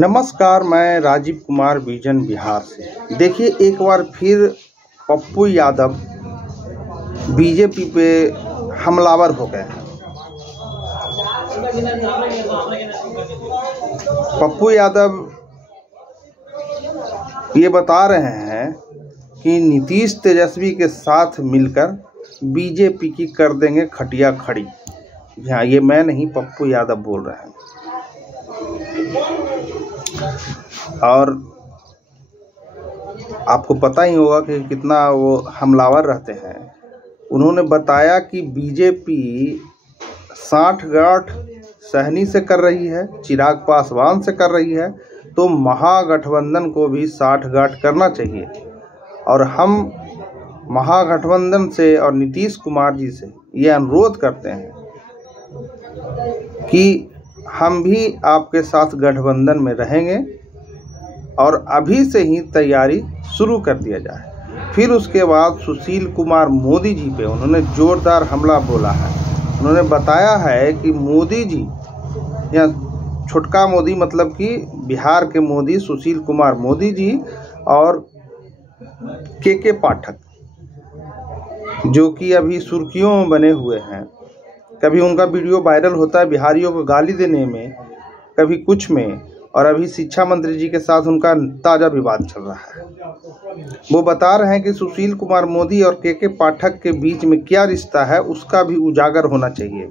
नमस्कार, मैं राजीव कुमार विजन बिहार से। देखिए, एक बार फिर पप्पू यादव बीजेपी पे हमलावर हो गए हैं। पप्पू यादव ये बता रहे हैं कि नीतीश तेजस्वी के साथ मिलकर बीजेपी की कर देंगे खटिया खड़ी। हाँ, ये मैं नहीं, पप्पू यादव बोल रहे हैं। और आपको पता ही होगा कि कितना वो हमलावर रहते हैं। उन्होंने बताया कि बीजेपी साठगांठ सहनी से कर रही है, चिराग पासवान से कर रही है, तो महागठबंधन को भी साठगांठ करना चाहिए। और हम महागठबंधन से और नीतीश कुमार जी से ये अनुरोध करते हैं कि हम भी आपके साथ गठबंधन में रहेंगे और अभी से ही तैयारी शुरू कर दिया जाए। फिर उसके बाद सुशील कुमार मोदी जी पे उन्होंने जोरदार हमला बोला है। उन्होंने बताया है कि मोदी जी, या छोटका मोदी मतलब कि बिहार के मोदी सुशील कुमार मोदी जी और के पाठक, जो कि अभी सुर्खियों में बने हुए हैं। कभी उनका वीडियो वायरल होता है बिहारियों को गाली देने में, कभी कुछ में, और अभी शिक्षा मंत्री जी के साथ उनका ताज़ा विवाद चल रहा है। वो बता रहे हैं कि सुशील कुमार मोदी और के पाठक के बीच में क्या रिश्ता है, उसका भी उजागर होना चाहिए।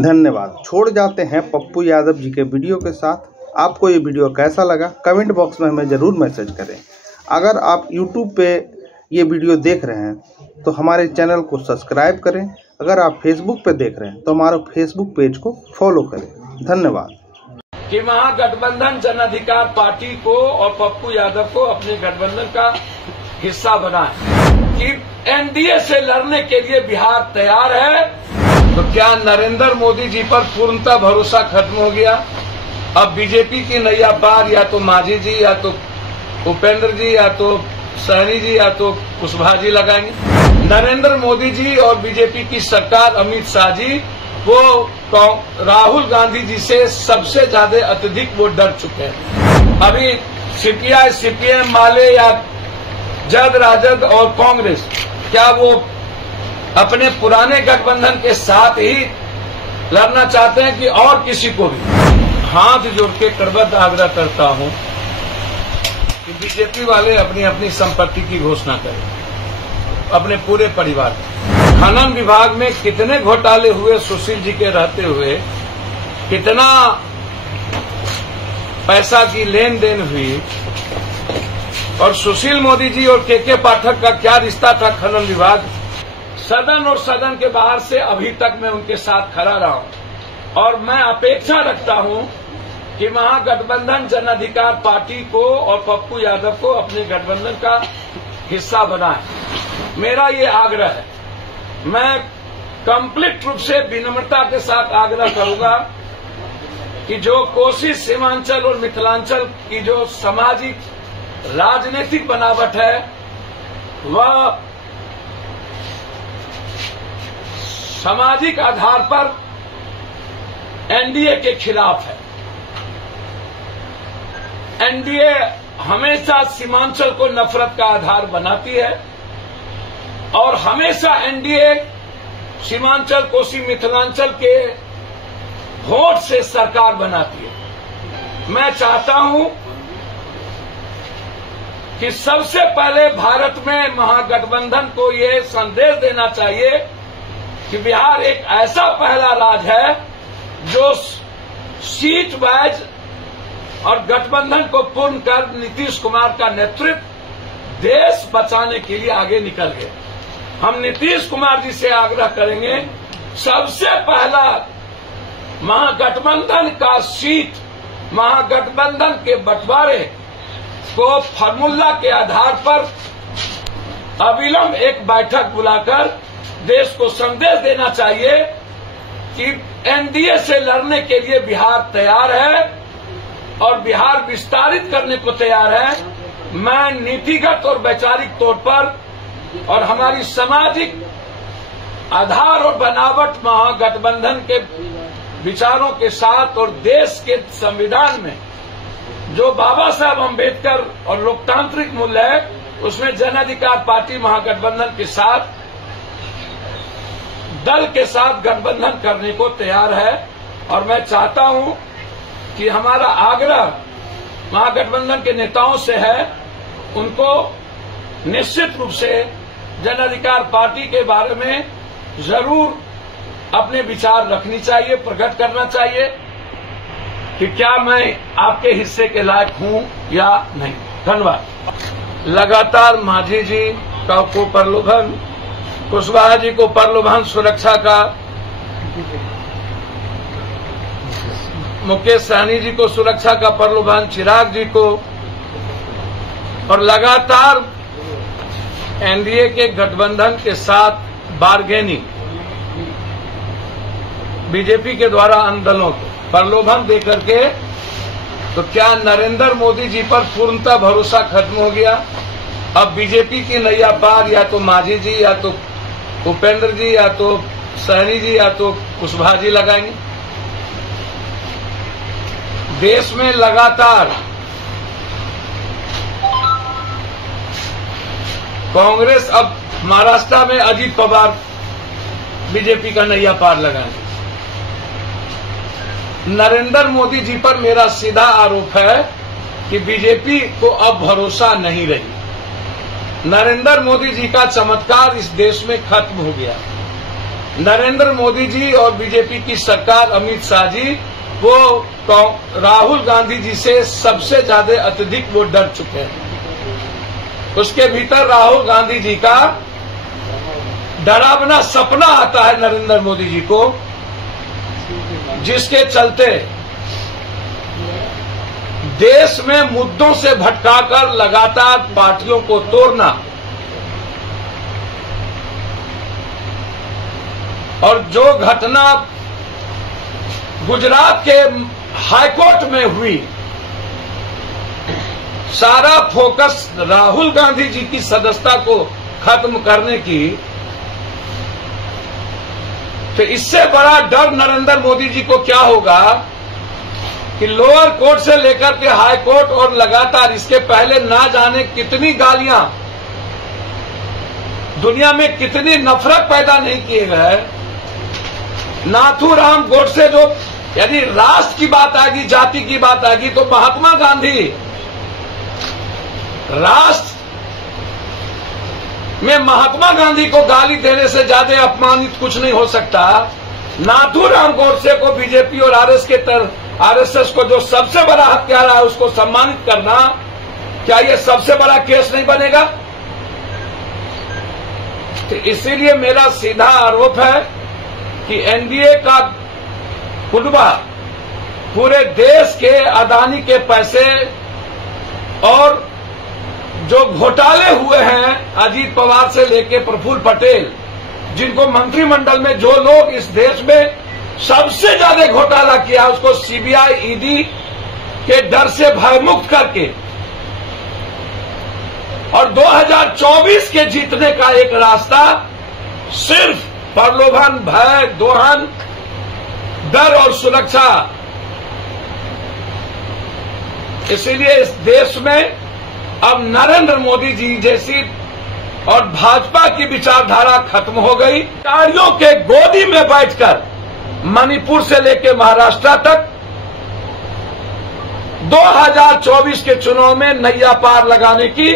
धन्यवाद। छोड़ जाते हैं पप्पू यादव जी के वीडियो के साथ। आपको ये वीडियो कैसा लगा कमेंट बॉक्स में हमें ज़रूर मैसेज करें। अगर आप यूट्यूब पे ये वीडियो देख रहे हैं तो हमारे चैनल को सब्सक्राइब करें। अगर आप फेसबुक पे देख रहे हैं तो हमारे फेसबुक पेज को फॉलो करें। धन्यवाद। कि महागठबंधन जन अधिकार पार्टी को और पप्पू यादव को अपने गठबंधन का हिस्सा बनाए, कि एनडीए से लड़ने के लिए बिहार तैयार है। तो क्या नरेंद्र मोदी जी पर पूर्णतः भरोसा खत्म हो गया? अब बीजेपी की नैया पार या तो मांझी जी, या तो उपेंद्र जी, या तो सहनी जी, या तो कुशवाहा जी लगाएंगे। नरेंद्र मोदी जी और बीजेपी की सरकार, अमित शाह जी, वो राहुल गांधी जी से सबसे ज्यादा अत्यधिक वो डर चुके हैं। अभी सीपीआई, सीपीएम वाले या जद राजद और कांग्रेस, क्या वो अपने पुराने गठबंधन के साथ ही लड़ना चाहते हैं कि और किसी को भी? हाथ जोड़ के करबद्ध आग्रह करता हूं कि बीजेपी वाले अपनी अपनी संपत्ति की घोषणा करें, अपने पूरे परिवार। खनन विभाग में कितने घोटाले हुए सुशील जी के रहते हुए, कितना पैसा की लेन देन हुई, और सुशील मोदी जी और के पाठक का क्या रिश्ता था खनन विभाग? सदन और सदन के बाहर से अभी तक मैं उनके साथ खड़ा रहा हूं, और मैं अपेक्षा रखता हूं कि महागठबंधन जन अधिकार पार्टी को और पप्पू यादव को अपने गठबंधन का हिस्सा बनाए। मेरा ये आग्रह है। मैं कंप्लीट रूप से विनम्रता के साथ आग्रह करूंगा कि जो कोसी सीमांचल और मिथिलांचल की जो सामाजिक राजनीतिक बनावट है, वह सामाजिक आधार पर एनडीए के खिलाफ है। एनडीए हमेशा सीमांचल को नफरत का आधार बनाती है, और हमेशा एनडीए सीमांचल, कोसी, मिथिलांचल के वोट से सरकार बनाती है। मैं चाहता हूं कि सबसे पहले भारत में महागठबंधन को ये संदेश देना चाहिए कि बिहार एक ऐसा पहला राज्य है जो सीट वाइज और गठबंधन को पूर्ण कर नीतीश कुमार का नेतृत्व देश बचाने के लिए आगे निकल गए। हम नीतीश कुमार जी से आग्रह करेंगे, सबसे पहला महागठबंधन का सीट, महागठबंधन के बंटवारे को फार्मूला के आधार पर अविलंब एक बैठक बुलाकर देश को संदेश देना चाहिए कि एनडीए से लड़ने के लिए बिहार तैयार है और बिहार विस्तारित करने को तैयार है। मैं नीतिगत और वैचारिक तौर पर और हमारी सामाजिक आधार और बनावट महागठबंधन के विचारों के साथ और देश के संविधान में जो बाबा साहब अम्बेडकर और लोकतांत्रिक मूल्य है, उसमें जन अधिकार पार्टी महागठबंधन के साथ, दल के साथ गठबंधन करने को तैयार है। और मैं चाहता हूं कि हमारा आग्रह महागठबंधन के नेताओं से है, उनको निश्चित रूप से जन अधिकार पार्टी के बारे में जरूर अपने विचार रखनी चाहिए, प्रकट करना चाहिए कि क्या मैं आपके हिस्से के लायक हूं या नहीं। धन्यवाद। लगातार मांझी जी को प्रलोभन, कुशवाहा जी को प्रलोभन सुरक्षा का, मुकेश सहनी जी को सुरक्षा का प्रलोभन, चिराग जी को, और लगातार एनडीए के गठबंधन के साथ बार्गेनिंग बीजेपी के द्वारा अन्य दलों को प्रलोभन देकर के, तो क्या नरेंद्र मोदी जी पर पूर्णतः भरोसा खत्म हो गया? अब बीजेपी की नैया पार या तो मांझी जी, या तो उपेंद्र जी, या तो सहनी जी, या तो कुशवाहा जी लगाएंगे। देश में लगातार कांग्रेस, अब महाराष्ट्र में अजीत पवार बीजेपी का नैया पार लगाएंगे। नरेंद्र मोदी जी पर मेरा सीधा आरोप है कि बीजेपी को अब भरोसा नहीं रही। नरेंद्र मोदी जी का चमत्कार इस देश में खत्म हो गया। नरेंद्र मोदी जी और बीजेपी की सरकार, अमित शाह जी, वो राहुल गांधी जी से सबसे ज्यादा अत्यधिक वो डर चुके हैं। उसके भीतर राहुल गांधी जी का डरावना सपना आता है नरेंद्र मोदी जी को, जिसके चलते देश में मुद्दों से भटकाकर लगातार पार्टियों को तोड़ना और जो घटना गुजरात के हाईकोर्ट में हुई, सारा फोकस राहुल गांधी जी की सदस्यता को खत्म करने की, तो इससे बड़ा डर नरेंद्र मोदी जी को क्या होगा कि लोअर कोर्ट से लेकर के हाई कोर्ट और लगातार इसके पहले ना जाने कितनी गालियां, दुनिया में कितनी नफरत पैदा नहीं किए गए। नाथूराम गोडसे, जो यदि राष्ट्र की बात आ गई, जाति की बात आ गई, तो महात्मा गांधी, राष्ट्र में महात्मा गांधी को गाली देने से ज्यादा अपमानित कुछ नहीं हो सकता। नाथूराम गोडसे को बीजेपी और आरएसएस को जो सबसे बड़ा हत्यारा है उसको सम्मानित करना, क्या ये सबसे बड़ा केस नहीं बनेगा? तो इसीलिए मेरा सीधा आरोप है कि एनडीए का कुनबा पूरे देश के अदानी के पैसे और जो घोटाले हुए हैं, अजीत पवार से लेके प्रफुल्ल पटेल, जिनको मंत्रिमंडल में जो लोग इस देश में सबसे ज्यादा घोटाला किया, उसको सीबीआई, ईडी के डर से भयमुक्त करके और 2024 के जीतने का एक रास्ता सिर्फ प्रलोभन, भय, दोहन, डर और सुरक्षा। इसीलिए इस देश में अब नरेंद्र मोदी जी जैसी और भाजपा की विचारधारा खत्म हो गई। अधिकारियों के गोदी में बैठकर मणिपुर से लेकर महाराष्ट्र तक 2024 के चुनाव में नैया पार लगाने की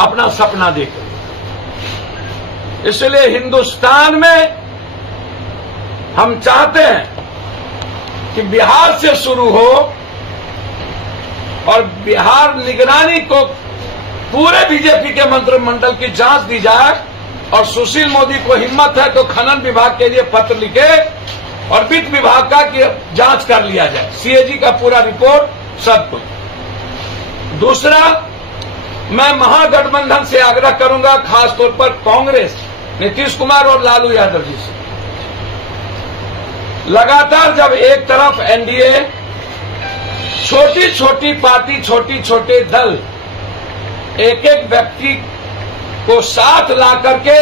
अपना सपना देखे। इसलिए हिंदुस्तान में हम चाहते हैं कि बिहार से शुरू हो और बिहार निगरानी को पूरे बीजेपी के मंत्रिमंडल की जांच दी जाए और सुशील मोदी को हिम्मत है तो खनन विभाग के लिए पत्र लिखे और वित्त विभाग का की जांच कर लिया जाए, सीएजी का पूरा रिपोर्ट, सब कुछ। दूसरा, मैं महागठबंधन से आग्रह करूंगा, खासतौर पर कांग्रेस, नीतीश कुमार और लालू यादव जी से, लगातार जब एक तरफ एनडीए, छोटी छोटी पार्टी, छोटी छोटे दल एक एक व्यक्ति को साथ ला करके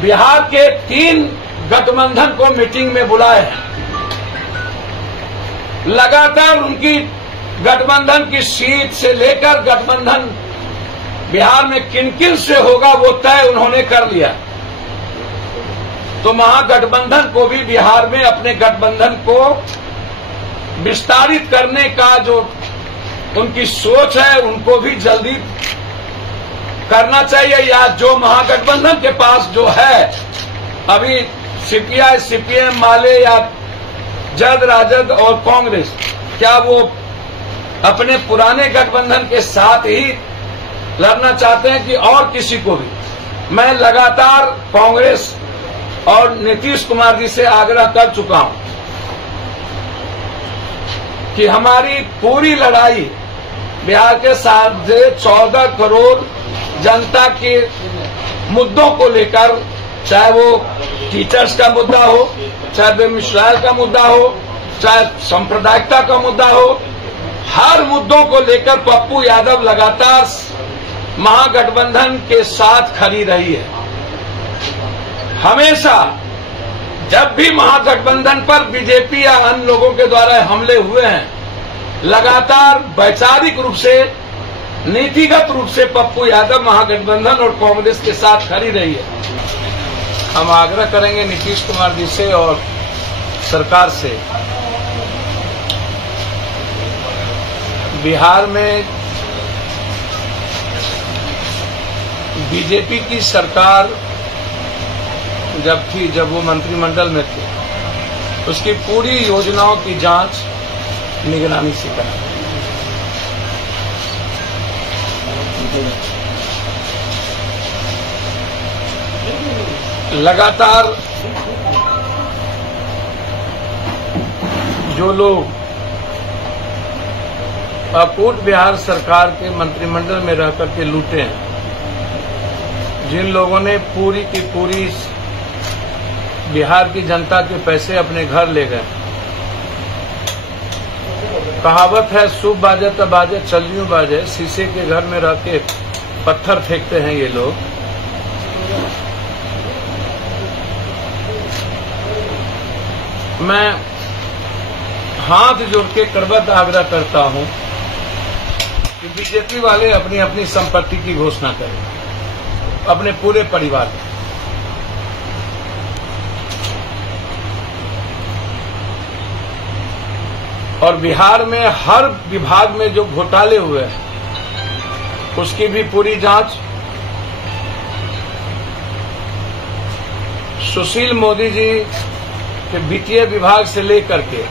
बिहार के 3 गठबंधन को मीटिंग में बुलाए हैं। लगातार उनकी गठबंधन की सीट से लेकर गठबंधन बिहार में किन किन से होगा वो तय उन्होंने कर लिया। तो महागठबंधन को भी बिहार में अपने गठबंधन को विस्तारित करने का जो उनकी सोच है उनको भी जल्दी करना चाहिए। या जो महागठबंधन के पास जो है अभी सीपीआई, सीपीएम, माले या जद, राजद और कांग्रेस, क्या वो अपने पुराने गठबंधन के साथ ही लड़ना चाहते हैं कि और किसी को भी? मैं लगातार कांग्रेस और नीतीश कुमार जी से आग्रह कर चुका हूं कि हमारी पूरी लड़ाई बिहार के 14 करोड़ जनता के मुद्दों को लेकर, चाहे वो टीचर्स का मुद्दा हो, चाहे बेमिसाल का मुद्दा हो, चाहे सांप्रदायिकता का मुद्दा हो, हर मुद्दों को लेकर पप्पू यादव लगातार महागठबंधन के साथ खड़ी रही है। हमेशा जब भी महागठबंधन पर बीजेपी या अन्य लोगों के द्वारा हमले हुए हैं, लगातार वैचारिक रूप से, नीतिगत रूप से पप्पू यादव महागठबंधन और कांग्रेस के साथ खड़ी रही है। हम आग्रह करेंगे नीतीश कुमार जी से और सरकार से, बिहार में बीजेपी की सरकार जब वो मंत्रिमंडल में थे, उसकी पूरी योजनाओं की जांच निगरानी से करें। लगातार जो लोग अपूर्व बिहार सरकार के मंत्रिमंडल में रहकर के लूटे हैं, जिन लोगों ने पूरी की पूरी बिहार की जनता के पैसे अपने घर ले गए, कहावत है शुभ बाजे तब बाजे चलियों बाजे, शीशे के घर में रह के पत्थर फेंकते हैं ये लोग। मैं हाथ जोड़ के करबद्ध आग्रह करता हूं कि बीजेपी वाले अपनी अपनी संपत्ति की घोषणा करें, अपने पूरे परिवार की। और बिहार में हर विभाग में जो घोटाले हुए हैं उसकी भी पूरी जांच। सुशील मोदी जी के वित्तीय विभाग से लेकर के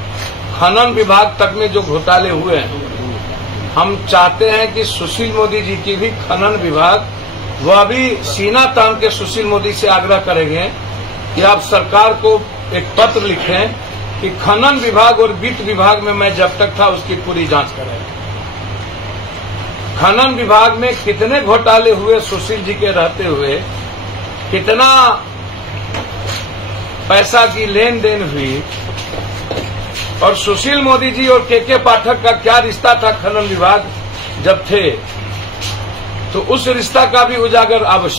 खनन विभाग तक में जो घोटाले हुए हैं, हम चाहते हैं कि सुशील मोदी जी की भी खनन विभाग, वह भी सीना तान के सुशील मोदी से आग्रह करेंगे कि आप सरकार को एक पत्र लिखें कि खनन विभाग और वित्त विभाग में मैं जब तक था उसकी पूरी जांच करें। खनन विभाग में कितने घोटाले हुए सुशील जी के रहते हुए, कितना पैसा की लेन देन हुई, और सुशील मोदी जी और के पाठक का क्या रिश्ता था खनन विभाग जब थे, तो उस रिश्ता का भी उजागर आवश्यक।